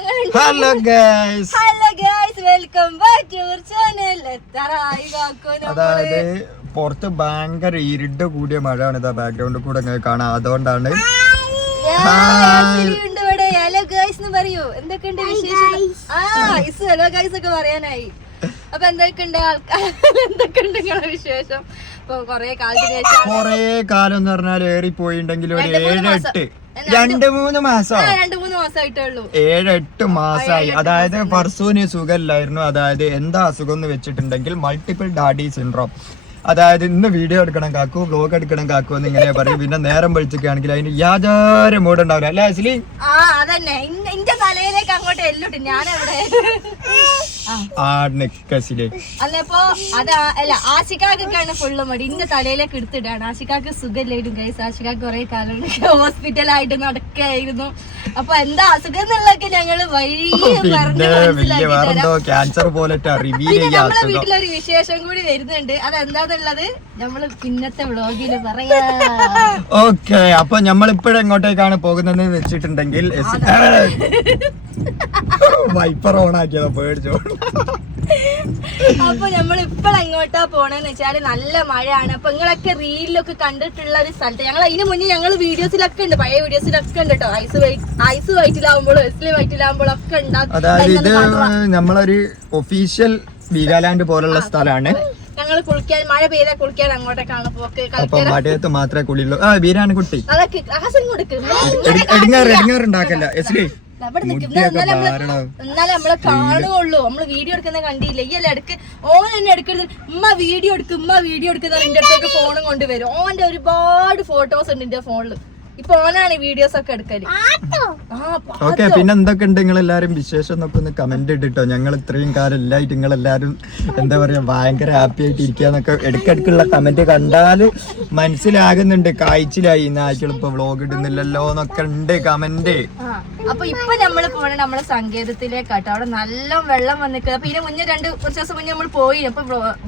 Hello guys, welcome back to our channel. അതായത് പുറത്ത് ഭയങ്കര ഇരുട്ട് കൂടിയ മഴയാണ് ഇതാ ബാക്ക്ഗ്രൗണ്ടിൽ കൂടെ കാണാം. അതുകൊണ്ടാണ് ഹലോ ഗൈസ് എന്ന് പറയൂ. എന്തൊക്കെയുണ്ട് വിശേഷം? ഹലോ ഗൈസ് ഒക്കെ പറയാനായി. അപ്പൊ എന്തൊക്കെയുണ്ട് ആൾക്കാർ, എന്തൊക്കെയുണ്ട് നിങ്ങളുടെ വിശേഷം? ഇപ്പൊ കൊറേ കാലത്തിന് ശേഷം, കൊറേ കാലം എന്ന് പറഞ്ഞാൽ ഏറിപ്പോയിണ്ടെങ്കിൽ ഒരു 7-8 മാസമായിട്ടേ ഉള്ളൂ. 7-8 മാസമായി. അതായത് ഫർസൂന് സുഖമില്ലായിരുന്നു. അതായത് എന്താ അസുഖം എന്ന് വെച്ചിട്ടുണ്ടെങ്കിൽ മൾട്ടിപ്പിൾ ഡാഡി സിൻഡ്രോം. അതായത് ഇന്ന് വീഡിയോ എടുക്കണം കാക്കു, വ്ലോഗ് എടുക്കണം കാക്കു എന്ന് ഇങ്ങനെ പറയും. പിന്നെ നേരം വിളിച്ചൊക്കെയാണെങ്കിൽ അതിന് യാതൊരു മൂഡ് ഉണ്ടാവില്ല അല്ലേ അശ്ലി? അതന്നെ എന്റെ തലയിലേക്ക് അങ്ങോട്ട് എല്ലിട്ട് ഞാനെവിടെ അല്ലപ്പോ അല്ല ആശിക്കാക്കൊക്കെയാണ് ഫുള്ള് മടി. ഇന്റെ തലയിലേക്ക് എടുത്തിടാണ്. ആശിക്കാക്ക് സുഖമില്ലായിട്ടും കൈസ്. ആശിക്കാക്ക് കുറെ കാലം ഹോസ്പിറ്റലായിട്ട് നടക്കായിരുന്നു. അപ്പൊ എന്താ അസുഖം എന്നുള്ളതൊക്കെ ഞങ്ങള് ക്യാൻസർ പോലെ നമ്മളെ വീട്ടിലൊരു വിശേഷം കൂടി വരുന്നുണ്ട്. അതെന്താന്നുള്ളത് നമ്മള് പിന്നത്തെ വ്ളോഗില് പറയാ. ഓക്കെ, അപ്പൊ നമ്മളിപ്പോഴും എങ്ങോട്ടേക്കാണ് പോകുന്നത് വെച്ചിട്ടുണ്ടെങ്കിൽ വൈപ്പർ ഓൺ ആക്കിയതോ പേടിച്ചോ. അപ്പൊ നമ്മൾ ഇപ്പോൾ എങ്ങോട്ടാ പോണെന്ന് വെച്ചാല് നല്ല മഴയാണ്. അപ്പൊ നിങ്ങളൊക്കെ റീലിലൊക്കെ കണ്ടിട്ടുള്ള ഒരു സ്ഥലത്ത് ഞങ്ങൾ അതിന് മുന്നേ ഞങ്ങൾ വീഡിയോസിലൊക്കെ ഉണ്ട്, പഴയ വീഡിയോസിലൊക്കെ ഉണ്ട് കേട്ടോ. ഐസ് വൈറ്റിലാവുമ്പോഴും എസ്ലി വൈറ്റിലാവുമ്പോഴും ഒക്കെ ഉണ്ടാകും. അതായത് ഇത് നമ്മളൊരു ഒഫീഷ്യൽ വീഗാലാൻഡ് പോലുള്ള സ്ഥലമാണ്. ഞങ്ങൾ കുളിക്കാൻ, മഴ പെയ്താൽ കുളിക്കാൻ അങ്ങോട്ടേക്കാണ് പോക്ക്. മഴയത്ത് മാത്രമേ കുളിയുള്ളൂ. വീരാണ് കുട്ടി അതൊക്കെ ആസം കൊടുക്കും. ഉണ്ടാക്കല്ല എസ്ലി. എന്നാലും നമ്മളെ കാണുള്ളൂ. നമ്മള് വീഡിയോ എടുക്കുന്ന കണ്ടില്ല. ഈ അല്ല എടുക്ക് ഓൻ തന്നെ എടുക്കുന്നത്. ഉമ്മ വീഡിയോ എടുക്കുന്ന എന്റെ അടുത്തേക്ക് ഫോണും കൊണ്ടുവരും. ഓന്റെ ഒരുപാട് ഫോട്ടോസ് ഉണ്ട് എന്റെ ഫോണില്. ഇപ്പൊ ഓനാണ് വീഡിയോസ് ഒക്കെ എടുക്കല്. ഓക്കെ, പിന്നെ എന്തൊക്കെ ഉണ്ട് നിങ്ങൾ എല്ലാരും വിശേഷം എന്നൊക്കെ ഒന്ന് കമന്റ് ഇട്ടിട്ടോ. ഞങ്ങൾ ഇത്രയും കാലം എല്ലായിട്ട് നിങ്ങളെല്ലാരും എന്താ പറയാ ഭയങ്കര ഹാപ്പി ആയിട്ട് ഇരിക്കാന്നൊക്കെ ഇടയ്ക്കിടയ്ക്കുള്ള കമന്റ് കണ്ടാല് മനസ്സിലാകുന്നുണ്ട്. കാഴ്ചയിലായി ഇന്നാഴ്ചകൾ ഇപ്പൊ വ്ളോഗ് ഇടുന്നില്ലല്ലോ എന്നൊക്കെ ഉണ്ട് കമന്റ്. അപ്പൊ ഇപ്പൊ നമ്മള് പോണ നമ്മളെ സങ്കേതത്തിലേക്കാട്ടോ. അവിടെ നല്ല വെള്ളം വന്നിക്കുക. അപ്പൊ ഇതിന് മുന്നേ കുറച്ച് ദിവസം മുന്നേ നമ്മൾ പോയി. അപ്പൊ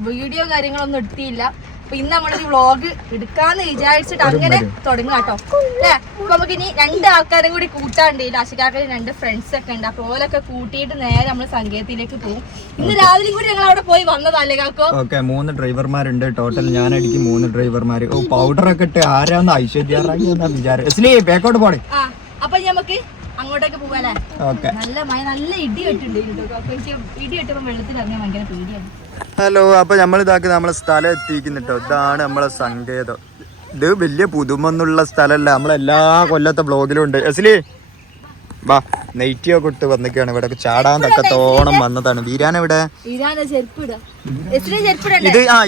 വീഡിയോ കാര്യങ്ങളൊന്നും എടുത്തില്ല. അപ്പൊ ഇന്ന് നമ്മളൊരു വ്ളോഗ് എടുക്കാന്ന് വിചാരിച്ചിട്ട് അങ്ങനെ തുടങ്ങാം കേട്ടോ. അല്ലേ? അപ്പൊ നമുക്ക് ഇനി 2 ആൾക്കാരും കൂടി കൂട്ടാണ്ട്. ആശിക്കാക്ക 2 ഫ്രണ്ട്സ് ഒക്കെ ഉണ്ട്. അപ്പൊ ഓലൊക്കെ കൂട്ടിയിട്ട് നേരെ നമ്മള് സങ്കേതത്തിലേക്ക് പോകും. ഇന്ന് രാവിലെ കൂടി ഞങ്ങൾ അവിടെ പോയി വന്നതല്ലേ കാക്കോ? ഓക്കെ, 3 ഡ്രൈവർമാരുണ്ട് ടോട്ടൽ. ഞാനടിക്കും 3 ഡ്രൈവർമാര്. പൗഡർ ഒക്കെ ഇട്ട് ആരാന്ന് ഐശ്വര്യ വിചാരം പോണേ. അപ്പൊ നമുക്ക് അങ്ങോട്ടേക്ക് പോവാല്ലേ? നല്ല മഴ, നല്ല ഇടി വെട്ടുണ്ട്. ഇടി വെട്ടുമ്പോ വെള്ളത്തിൽ ഇറങ്ങിയാൽ ഭയങ്കര പേടിയാണ്. ഹലോ, അപ്പൊ നമ്മളിതാക്കി നമ്മളെ സ്ഥലം എത്തിക്കുന്നുട്ടോ. ഇതാണ് നമ്മളെ സങ്കേതം. ഇത് വലിയ പുതുമൊന്നുള്ള സ്ഥലമല്ല, നമ്മളെല്ലാ കൊല്ലത്തെ ബ്ലോഗിലും ഉണ്ട്. എസ്ലി വാ, നെയ്റ്റിയൊക്കെ ഇട്ട് വന്നിക്കാണ്. ഇവിടെ ചാടാൻ തക്കത്തോണം വന്നതാണ്. വീരാൻ ഇവിടെ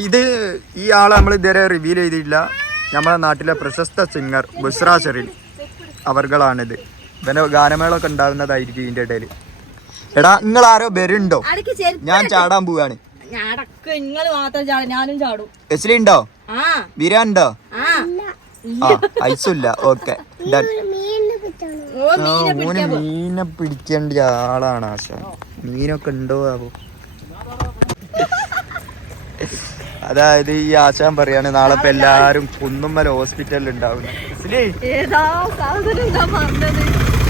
ഇത് ഈ ആളെ നമ്മൾ ഇതുവരെ റിവീൽ ചെയ്തിട്ടില്ല. നമ്മളെ നാട്ടിലെ പ്രശസ്ത സിംഗർ ബുസ്ര ഷെറിൻ അവർകളാണിത്. പിന്നെ ഗാനമേളൊക്കെ ഉണ്ടാകുന്നതായിരിക്കും ഇതിന്റെ ഇടയില്. എടാ, നിങ്ങൾ ആരോ വരുന്നുണ്ടോ? ഞാൻ ചാടാൻ പോവാണ്. എസ്ലി ഉണ്ടോ? വീരാൻ ഉണ്ടോ? ഐസില്ല. ഓക്കെ, മീനെ പിടിക്കേണ്ട ആളാണ് ആശ. മീനൊക്കെ ഉണ്ടോ ആവോ? അതായത് ഈ ആശാൻ പറയാണ് നാളെ ഇപ്പൊ എല്ലാരും കുന്നുമ്മൽ ഹോസ്പിറ്റലിൽ ഉണ്ടാവുന്നു.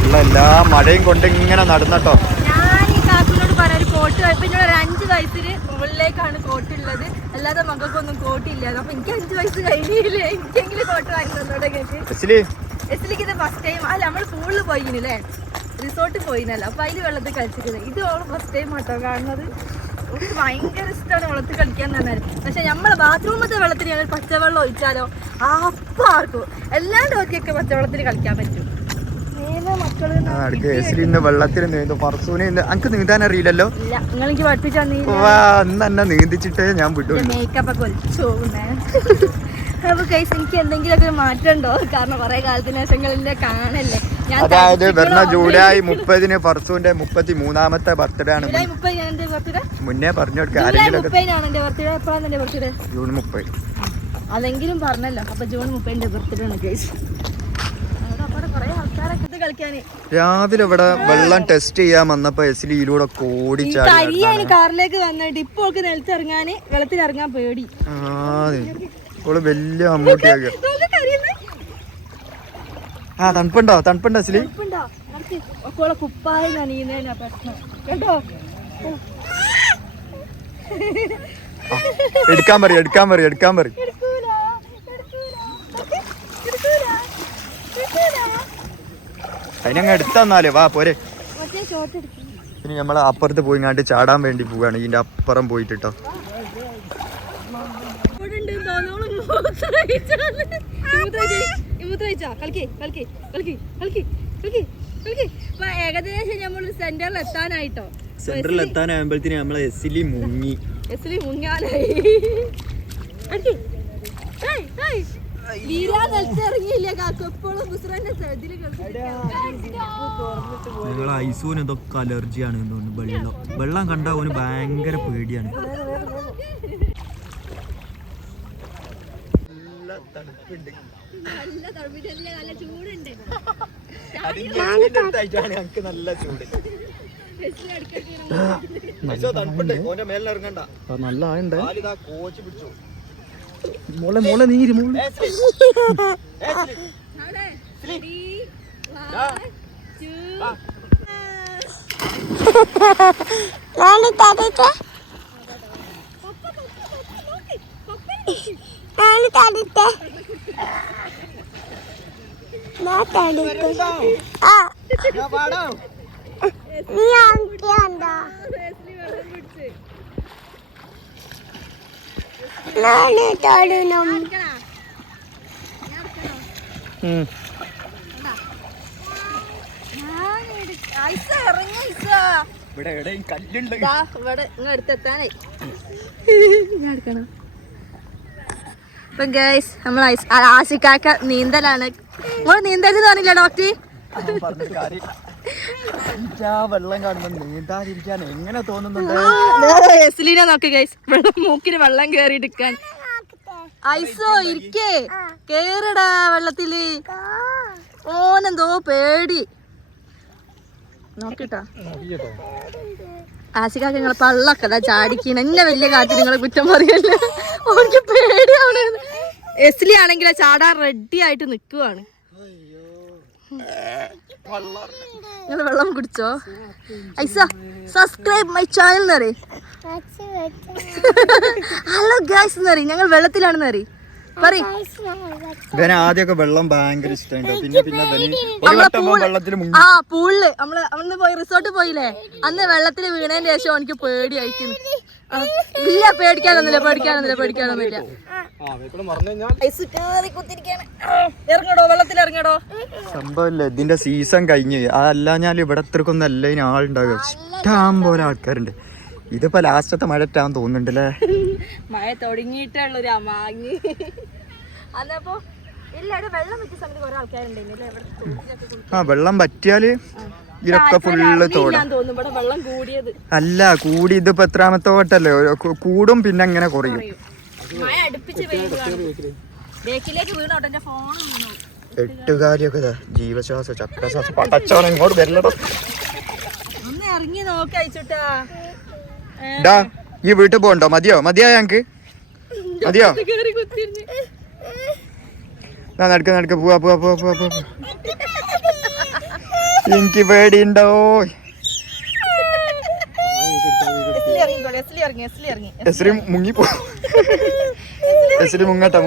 ഉള്ള എല്ലാ മഴയും കൊണ്ട് ഇങ്ങനെ നടന്നട്ടോ. കോട്ട് പിന്നെ ഒരു 5 വയസ്സിന് മുകളിലേക്കാണ് കോട്ടുള്ളത്. അല്ലാതെ മക്കൾക്കൊന്നും കോട്ടില്ല. അപ്പൊ എനിക്ക് 5 വയസ്സ് കഴിഞ്ഞില്ലേ, എനിക്കെങ്കിലും കോട്ട് വാങ്ങി തന്നോടെ കേട്ട്. എസ്ലിക്ക് ഇത് ഫസ്റ്റ് ടൈം. അല്ല, നമ്മള് പൂളിൽ പോയില്ലേ, റിസോർട്ടിൽ പോയിന്നല്ലോ. അപ്പൊ അതില് വെള്ളത്തിൽ കളിച്ചിരുന്നത്. ഇത് ഓള് ഫസ്റ്റ് ടൈം ആട്ടോ കാണുന്നത്. ഭയങ്കര ഇഷ്ടമാണ് വെള്ളത്തിൽ കളിക്കാൻ തന്നെ. പക്ഷെ നമ്മളെ ബാത്റൂമത്തെ വെള്ളത്തിൽ ഞങ്ങൾ പച്ചവെള്ളം ഒഴിച്ചാലോ അപ്പൊ ആർക്കും എല്ലാണ്ട് ഓക്കെയൊക്കെ പച്ചവെള്ളത്തിൽ കളിക്കാൻ പറ്റും. വെള്ളത്തിൽ അനക്ക് നീന്താൻ അറിയില്ലല്ലോ. എന്നെ നീന്തിച്ചിട്ടേ ഞാൻ വിട്ടു. മേക്കപ്പ് ഒക്കെ ഒലിച്ചു. അപ്പൊ കൈസ് എനിക്ക് എന്തെങ്കിലുമൊക്കെ മാറ്റമുണ്ടോ? കാരണം കുറെ കാലത്തിന് ശേഷങ്ങളിലെ കാണല്ലേ. അതായത് വരുന്ന ജൂലൈ 30 ഫർസൂന്റെ 33ാമത്തെ ബർത്ത്ഡേ ആണ്. മുന്നേ പറഞ്ഞു ജൂൺ 30. അതെങ്കിലും പറഞ്ഞല്ലോ. അപ്പൊ ജൂൺ 30 ബർത്ത്ഡേ ആണ് ഗൈസ്. രാവിലെ ഇവിടെ വെള്ളം ടെസ്റ്റ് ചെയ്യാൻ വന്നപ്പോ എസ്ലിയിലൂടെ കോടിച്ചാടി കാറിലേക്ക് വന്നിട്ട് ഇപ്പൊ നിലത്ത് ഇറങ്ങാന് വെള്ളത്തിൽ ഇറങ്ങാൻ പേടി. വലിയ അമ്മൂട്ടിയാക്കി. തണുപ്പുണ്ടോ എസ്ലി? ഓക്കോളെ കുപ്പായി നനയുന്നതിനാ പ്രശ്നം കേട്ടോ. എടുക്കാൻ പറയും എടുക്കൂല. അതിനങ്ങ് എടുത്തന്നാലേ വാ പോരെ. മറ്റേ ഷോട്ട് എടുക്കും. ഇനി നമ്മൾ അപ്പുറത്ത് പോയി ഇങ്ങാണ്ട് ചാടാൻ വേണ്ടി പോവാണ്. ഇതിന്റെ അപ്പുറം പോയിട്ടോ. ഏകദേശം നമ്മൾ സെന്ററിൽ എത്താനായിട്ടോ. സെന്ററിൽ എത്താനാകുമ്പോഴത്തേന് നമ്മളെ എസിലി മുങ്ങാനായി. ഞങ്ങൾ ഐസൂന് ഇതൊക്കെ അലർജിയാണ് തോന്നുന്നു. വെള്ളം കണ്ടാ ഓന് ഭയങ്കര പേടിയാണ്. നല്ല തണുപ്പില്ല, നല്ല ചൂടുണ്ട്. നല്ല ചൂട്. നല്ല ആയുണ്ട്. മോളെ നീര് മോളെ. ആശിക്കാക്ക നീന്തലാണ്. നിങ്ങൾ നീന്തൽ പറഞ്ഞില്ല ഡോക്ടർ? വെള്ളം കാണുമ്പോ നീന്താതിരിക്കാൻ എങ്ങനെ തോന്നുന്നുണ്ട്? എസ്ലീനെ നോക്ക് ഗൈസ്, വെള്ളം മൂക്കിന് വെള്ളം കേറി എടുക്കാൻ. ഐസോ ഇരിക്കേ, കേറടാ വെള്ളത്തില്. ഓനെന്തോ പേടി. നോക്കിട്ടാ ആശിക്കാക്ക നിങ്ങളെ പള്ളൊക്കെ ചാടിക്കണ. എന്നെ വലിയ കാറ്റ് നിങ്ങളെ കുറ്റം പറയല്ലേ. ഓർക്ക് പേടിയാണ്. എസ്ലി ആണെങ്കിലോ ചാടാൻ റെഡി ആയിട്ട് നിക്കുവാണ്. നിങ്ങൾ വെള്ളം കുടിച്ചോ? ഐസ സബ്സ്ക്രൈബ് മൈ ചാനൽ എന്ന് പറയും. ഹലോ ഗൈസ് എന്ന് പറയും. ഞങ്ങൾ വെള്ളത്തിലാണെന്ന് പറയും. ഇവന് ആദ്യമൊക്കെ വെള്ളം ഭയങ്കര ഇഷ്ടമുണ്ട്. പിന്നെ ആ പൂളില് നമ്മള് പോയി റിസോർട്ട് പോയില്ലേ, അന്ന് വെള്ളത്തിൽ വീണതിന് ശേഷം എനിക്ക് പേടിയായിരിക്കുന്നു. ഇല്ല പേടിക്കാനൊന്നുമില്ല. ഇറങ്ങടോ, വെള്ളത്തിൽ ഇറങ്ങടോ. സംഭവമില്ല, ഇതിന്റെ സീസൺ കഴിഞ്ഞ്. അതല്ല ഞാൻ ഇവിടെ അത്രക്കൊന്നും അല്ല ഇതിന് ആളുണ്ടാകുക. ഇഷ്ടം പോലെ ആൾക്കാരുണ്ട്. ഇതിപ്പോ ലാസ്റ്റത്തെ മഴ ഇട്ടാൻ തോന്നുന്നുണ്ടല്ലേ. മഴ തുടങ്ങിയിട്ടുള്ളൊരു അമാങ്ങി. അന്നപ്പോ വെള്ളം പറ്റിയാല് ഇതിലൊക്കെ ഫുള്ള് തോടും. അല്ല കൂടി ഇതിപ്പോ എത്രാമത്തെ വട്ടല്ലേ കൂടും, പിന്നെ അങ്ങനെ കുറയും. എട്ടുകാലിയൊക്കെ ജീവശ്വാസ ചക്രശ്വാസം പടച്ചോനെ ഇങ്ങോട്ട് വരില്ലടോ. ഇറങ്ങി നോക്കയച്ചുട്ടാ. ഈ വീട്ടിൽ പോകണ്ടോ? മതിയോ ഞങ്ങക്ക്? മതിയോ? നടക്ക പോവാ. എനിക്ക് പേടിയുണ്ടോ? എസ്രി മുങ്ങിപ്പോ. എസ്രി മുങ്ങട്ടെ.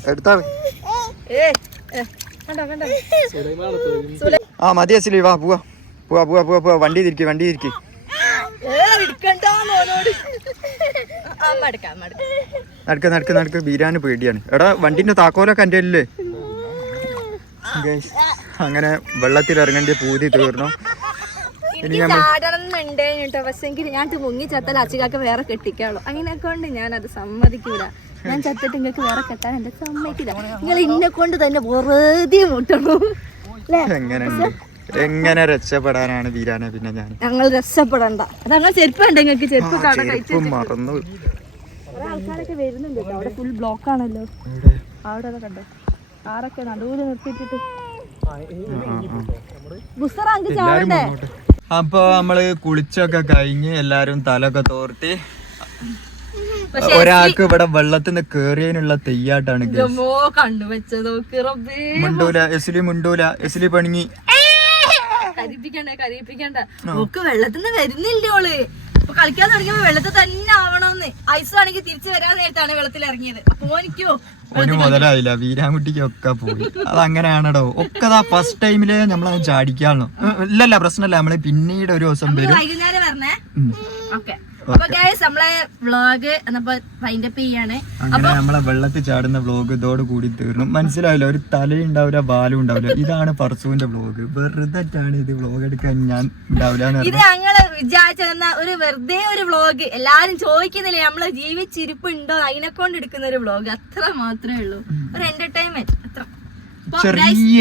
എടുത്താള്. ആ മതി അസിലി, വാ പോവാ. വണ്ടി തിരിക്ക്. നടക്ക്. ബീരാന് പേടിയാണ്. എടാ വണ്ടിന്റെ താക്കോലൊക്കെ എൻ്റെ അല്ലേ. അങ്ങനെ വെള്ളത്തിൽ ഇറങ്ങേണ്ട പൂതി തീർന്നു. ചാടണമെന്നുണ്ടേട്ടോ, പക്ഷെങ്കിൽ ഞാൻ മുങ്ങി ചത്താൽ അച്ചിക്കാക്ക് വേറെ കെട്ടിക്കാളൂ. അങ്ങനെയൊക്കെ കൊണ്ട് ഞാൻ അത് സമ്മതിക്കൂല. ഞാൻ ചത്തിട്ട് നിങ്ങൾക്ക് വേറെ കെട്ടാൻ എന്റെ സമ്മതിക്കില്ല. നിങ്ങൾ ഇന്നെ കൊണ്ട് തന്നെ വെറുതെ മുട്ടണു. എങ്ങനെ രക്ഷപ്പെടാനാണ് വീരാനെ? പിന്നെ ഞങ്ങൾ രക്ഷപ്പെടണ്ട. ഞങ്ങൾ ചെരുപ്പ് ഉണ്ട്, നിങ്ങൾക്ക് ചെരുപ്പ് മറന്നു. ആൾക്കാരൊക്കെ വരുന്നുണ്ട് കേട്ടോ. അവിടെ ഫുൾ ബ്ലോക്ക് ആണല്ലോ. അവിടെ കണ്ടോ, കാറൊക്കെ നടുവില് നിർത്തിയിട്ടിട്ട് ബുസ്സറാങ്ക് ചാവണ്ടേ? അപ്പൊ നമ്മള് കുളിച്ചൊക്കെ കഴിഞ്ഞ് എല്ലാരും തലൊക്കെ തോർത്തി ഒരാൾക്ക് ഇവിടെ വെള്ളത്തിൽ നിന്ന് കേറിയതിനുള്ള തെയ്യാട്ടാണ്. കണ്ടു വെച്ചതോ മുണ്ടൂല എസ്ലി, മുണ്ടൂല എസ്ലി പണിങ്ങി. കരയിപ്പിക്കണ്ട ഓക്ക് വെള്ളത്തിൽ നിന്ന് വരുന്നില്ല ഓള്. ഇപ്പൊ കളിക്കാൻ തുടങ്ങിയപ്പോ വെള്ളത്തിൽ തന്നെ ആവണമെന്ന്. ഐസ് ആണെങ്കിൽ തിരിച്ചു വരാൻ നേരത്താണ് വെള്ളത്തിൽ ഇറങ്ങിയത്. അപ്പൊ എനിക്കോ ഒരു മുതലായില്ല, വീരാൻകുട്ടിക്കൊക്കെ പോയി. അതങ്ങനെയാണോ ഒക്കെ ഫസ്റ്റ് ടൈമില് നമ്മളത് ചാടിക്കാണോ? ഇല്ലല്ല പ്രശ്നമല്ല, നമ്മള് പിന്നീട് ഒരു ദിവസം വരും. വൈകുന്നേരം വരണേ. ഓക്കെ അപ്പൊ ഗൈസ് നമ്മളെ വ്ളോഗ് വൈൻഡപ്പ് ചെയ്യാണ്. അങ്ങനെ നമ്മളെ വെള്ളത്തിൽ ചാടുന്ന വ്ളോഗ് ഇതോട് കൂടി തീർന്നു. മനസ്സിലാവില്ല, ഒരു തലയുണ്ടാവില്ല, ബാലും ഉണ്ടാവില്ല. ഇതാണ് പർസുവിന്റെ വ്ളോഗ്. വെറുതെ ഇത് വ്ളോഗ് എടുക്കാൻ ഞാൻ ഉണ്ടാവില്ല. ഇത് ഞങ്ങള് വിചാരിച്ചെന്ന ഒരു വെറുതെ ഒരു വ്ളോഗ്. എല്ലാരും ചോദിക്കുന്നില്ലേ നമ്മള് ജീവിച്ചിരിപ്പുണ്ടോ, അതിനെക്കൊണ്ട് എടുക്കുന്ന ഒരു വ്ളോഗ്. അത്ര മാത്രമേ ഉള്ളൂ. ഒരു എന്റർടൈൻമെന്റ്, അത്ര ചെറിയ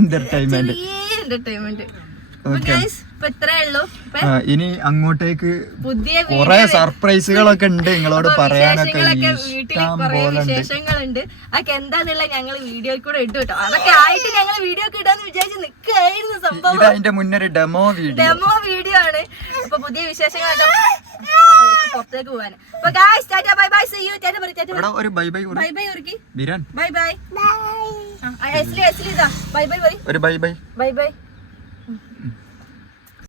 എന്റർടൈൻമെന്റ്. ഇനി അങ്ങോട്ടേക്ക് കുറെ സർപ്രൈസുകളൊക്കെ ഉണ്ട് നിങ്ങളോട് പറയാനൊക്കെ. വിശേഷങ്ങളുണ്ട്. അതൊക്കെ എന്താന്നുള്ള ഞങ്ങൾ വീഡിയോ കൂടെ ഇട്ടു കേട്ടോ. അതൊക്കെ ആയിട്ട് ഞങ്ങൾ വീഡിയോ ഒക്കെ ഇടാന്ന് വിചാരിച്ച് നിൽക്കുകയായിരുന്നു. സംഭവം അതിന്റെ മുന്നേ ഡെമോ വീഡിയോ ആണ്. അപ്പൊ പുതിയ വിശേഷങ്ങളൊക്കെ പുറത്തേക്ക് പോവാന്. അപ്പൊ guys tata bye bye, see you. Tata പറ, ടാറ്റാ ഒരു ബൈ ബൈ ബൈ ബൈ ഒരുക്കി ബിരാൻ ബൈ ബൈ. എസ്ലി ഇതാ ബൈ ബൈ പറ. ഒരു ബൈ ബൈ ബൈ ബൈ.